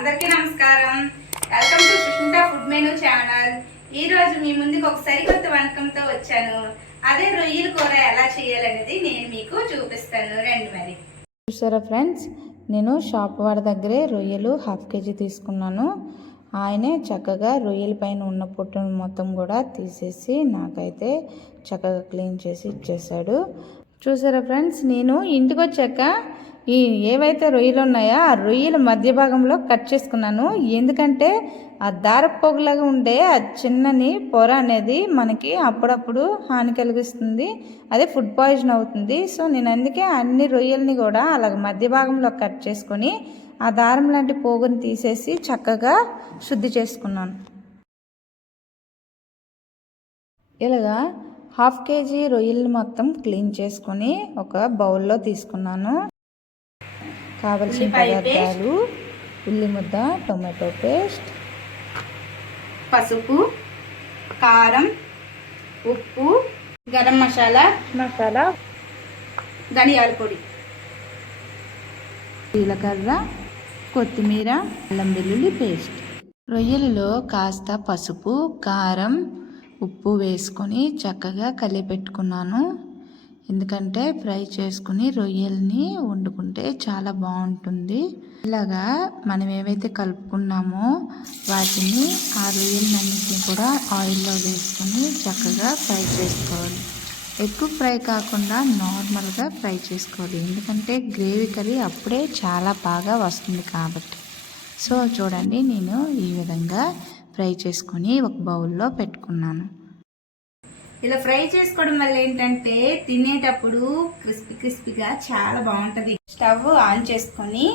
అందరికీ నమస్కారం. Welcome to Sushmita food menu channel. ఈ రోజు మీ ముందుకు ఒక సరికొత్త వంటకంతో వచ్చాను. అదే రొయ్యల కూర ఎలా చేయాలనేది నేను మీకు చూపిస్తాను. రండి మరి. చూసారా ఫ్రెండ్స్, నేను షాప్ వాడి దగ్గరే రొయ్యలు 1/2 kg తీసుకున్నాను. ఆయనే చక్కగా రొయ్యల పైన ఉన్న పొట్టును మొత్తం కూడా తీసేసి నాకైతే చక్కగా క్లీన్ చేసి ఇచ్చేసాడు. చూసారా ఫ్రెండ్స్, నేను ఇంటికి వచ్చాక ఏవైతే రొయ్యలు ఉన్నాయో ఆ రొయ్యల మధ్య భాగంలో కట్ చేసుకున్నాను. ఎందుకంటే ఆ దారపు పొగలాగా ఉండే ఆ చిన్నని పొర అనేది మనకి అప్పుడప్పుడు హాని కలిగిస్తుంది, అదే ఫుడ్ పాయిజన్ అవుతుంది. సో నేను అందుకే అన్ని రొయ్యల్ని కూడా అలాగ మధ్య భాగంలో కట్ చేసుకొని ఆ దారం లాంటి పోగుని తీసేసి చక్కగా శుద్ధి చేసుకున్నాను. ఇలాగా 1/2 kg రొయ్యల్ని మొత్తం క్లీన్ చేసుకొని ఒక బౌల్లో తీసుకున్నాను. కావలసిన పదార్థాలు: ఉల్లి ముద్ద, టొమాటో పేస్ట్, పసుపు, కారం, ఉప్పు, గరం మసాలా, ధనియాల పొడి, జీలకర్ర, కొత్తిమీర, అల్లం వెల్లుల్లి పేస్ట్. రొయ్యలలో కాస్త పసుపు, కారం, ఉప్పు వేసుకొని చక్కగా కలిపెట్టుకున్నాను. ఎందుకంటే ఫ్రై చేసుకుని రొయ్యల్ని వండుకుంటే చాలా బాగుంటుంది. ఇలాగా మనం ఏవైతే కలుపుకున్నామో వాటిని ఆ రొయ్యలన్నింటినీ కూడా ఆయిల్లో వేసుకొని చక్కగా ఫ్రై చేసుకోవాలి. ఎక్కువ ఫ్రై కాకుండా నార్మల్గా ఫ్రై చేసుకోవాలి, ఎందుకంటే గ్రేవీ కర్రీ అప్పుడే చాలా బాగా వస్తుంది కాబట్టి. సో చూడండి, నేను ఈ విధంగా ఫ్రై చేసుకొని ఒక బౌల్లో పెట్టుకున్నాను. ఇలా ఫ్రై చేసుకోవడం వల్ల ఏంటంటే తినేటప్పుడు క్రిస్పీగా చాలా బాగుంటుంది. స్టవ్ ఆన్ చేసుకొని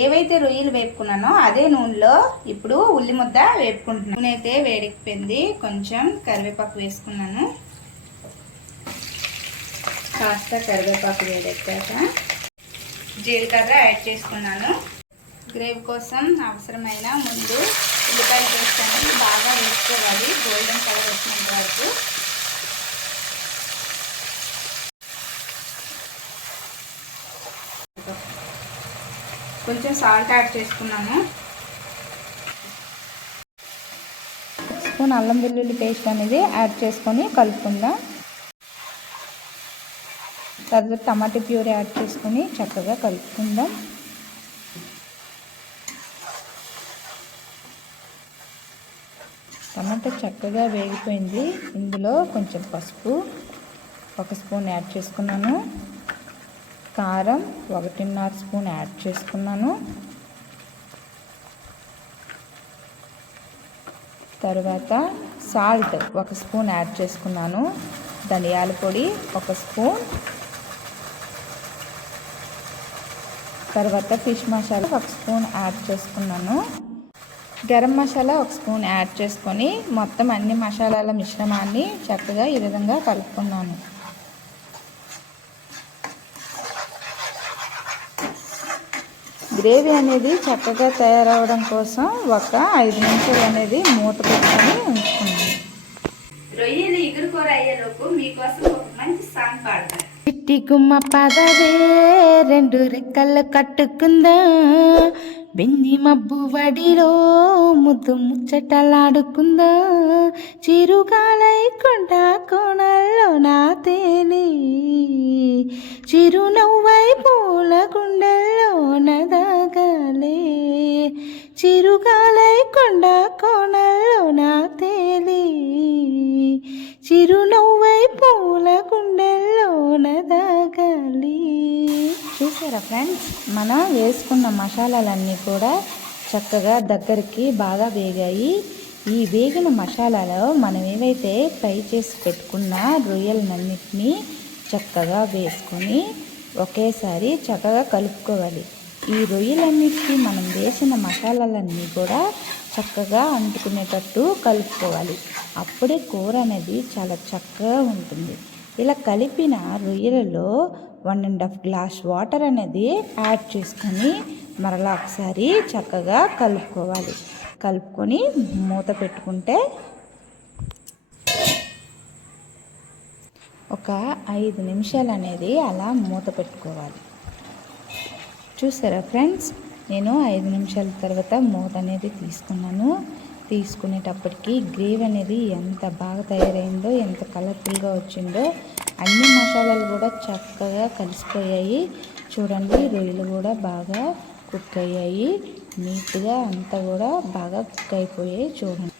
ఏవైతే రొయ్యలు వేపుకున్నానో అదే నూనెలో ఇప్పుడు ఉల్లి ముద్ద వేపుకుంటున్నాను. నూనె అయితే వేడెక్కిపోయింది. కొంచెం కరివేపాకు వేసుకున్నాను. కాస్త కరివేపాకు వేడెక్కాక జీలకర్ర యాడ్ చేసుకున్నాను. గ్రేవీ కోసం అవసరమైన ముందు ఉల్లిపాయలు వేసుకొని బాగా వేసుకోవాలి, గోల్డెన్ కలర్ వచ్చినంత వరకు. కొంచెం సాల్ట్ యాడ్ చేసుకున్నాను. స్పూన్ అల్లం వెల్లుల్లి పేస్ట్ అనేది యాడ్ చేసుకొని కలుపుకుందాం. తర్వాత టమాటా ప్యూరీ యాడ్ చేసుకొని చక్కగా కలుపుకుందాం. టమాటా చక్కగా వేగిపోయింది. ఇందులో కొంచెం పసుపు 1 స్పూన్ యాడ్ చేసుకున్నాను. కారం 1.5 స్పూన్ యాడ్ చేసుకున్నాను. తర్వాత సాల్ట్ 1 స్పూన్ యాడ్ చేసుకున్నాను. ధనియాల పొడి 1 స్పూన్. తర్వాత ఫిష్ మసాలా 1 స్పూన్ యాడ్ చేసుకున్నాను. గరం మసాలా 1 స్పూన్ యాడ్ చేసుకొని మొత్తం అన్ని మసాలాల మిశ్రమాన్ని చక్కగా ఈ విధంగా కలుపుకున్నాను. గ్రేవీ అనేది చక్కగా తయారవడం కోసం ఒక 5 నిమిషాలు అనేది మూత పెట్టుకొని ఉంచుకున్నాను. రొయ్యలు ఇగురు కూర అయ్యేలోపు మీకోసం ఒక మంచి సాంగ్ పాడతాను. చిట్టి గుమ్మ పదవే 2 రెక్కలు కట్టుకుందా, వెండి మబ్బు వడిలో ముద్దు ముచ్చటలాడుకుందా, చిరుగాలై కొండ కోణల్లో నా తేలి, చిరునవ్వై పూల గుండెల్లో నదాగలే, చిరుగాలై కొండ కోణల్లో నా తేలి, చిరునవ్వై పూల గుండెల్లో నదాగలి. చూసారా ఫ్రెండ్స్, మనం వేసుకున్న మసాలాలన్నీ కూడా చక్కగా దగ్గరికి బాగా వేగాయి. ఈ వేగిన మసాలాలో మనం ఏవైతే ఫ్రై చేసి పెట్టుకున్న రొయ్యలన్నిటినీ చక్కగా వేసుకొని ఒకేసారి చక్కగా కలుపుకోవాలి. ఈ రొయ్యలన్నిటికీ మనం వేసిన మసాలాలన్నీ కూడా చక్కగా అంటుకునేటట్టు కలుపుకోవాలి. అప్పుడే కూర అనేది చాలా చక్కగా ఉంటుంది. ఇలా కలిపిన రొయ్యలలో 1.5 గ్లాస్ వాటర్ అనేది యాడ్ చేసుకొని మరలా ఒకసారి చక్కగా కలుపుకోవాలి. కలుపుకొని మూత పెట్టుకుంటే ఒక 5 నిమిషాలు అనేది అలా మూత పెట్టుకోవాలి. చూసారా ఫ్రెండ్స్, నేను 5 నిమిషాల తర్వాత మూత అనేది తీసుకున్నాను. తీసుకునేటప్పటికి గ్రేవీ అనేది ఎంత బాగా తయారైందో, ఎంత కలర్ఫుల్గా వచ్చిందో, అన్ని మసాలాలు కూడా చక్కగా కలిసిపోయాయి. చూడండి, రొయ్యలు కూడా బాగా కుక్ అయ్యాయి, నీట్గా అంతా కూడా బాగా కుక్ అయిపోయాయి. చూడండి,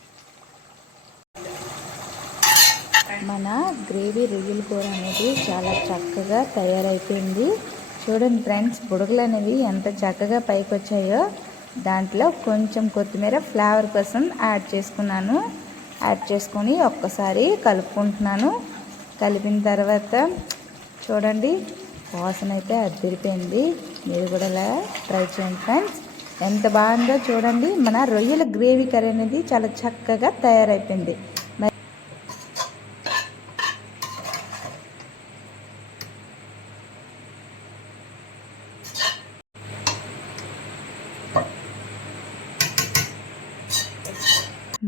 మన గ్రేవీ రొయ్యల కూర అనేది చాలా చక్కగా తయారైపోయింది. చూడండి ఫ్రెండ్స్, బుడగలు అనేవి ఎంత చక్కగా పైకి వచ్చాయో. దాంట్లో కొంచెం కొత్తిమీర ఫ్లేవర్ కోసం యాడ్ చేసుకున్నాను. యాడ్ చేసుకొని ఒక్కసారి కలుపుకుంటున్నాను. కలిపిన తర్వాత చూడండి, వాసన అయితే అదిరిపోయింది. మీరు కూడా ఇలా ట్రై చేయండి ఫ్రెండ్స్. ఎంత బాగుందో చూడండి. మన రొయ్యల గ్రేవీ కర్రీ అనేది చాలా చక్కగా తయారైపోయింది.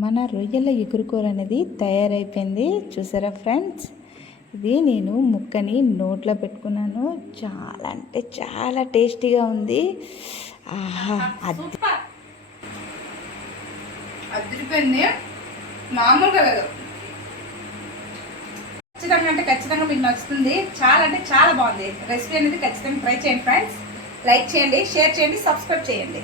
మన రొయ్యల ఎగురు కూర అనేది తయారైపోయింది. చూసారా ఫ్రెండ్స్, ఇది నేను ముక్కని నోట్లో పెట్టుకున్నాను. చాలా అంటే చాలా టేస్టీగా ఉంది. ఆహా, అదిరిపోయింది, మామూలుగా లేదు. ఖచ్చితంగా అంటే ఖచ్చితంగా మీకు నచ్చుతుంది. చాలా అంటే చాలా బాగుంది రెసిపీ అనేది. ఖచ్చితంగా ట్రై చేయండి ఫ్రెండ్స్. లైక్ చేయండి, షేర్ చేయండి, సబ్స్క్రైబ్ చేయండి.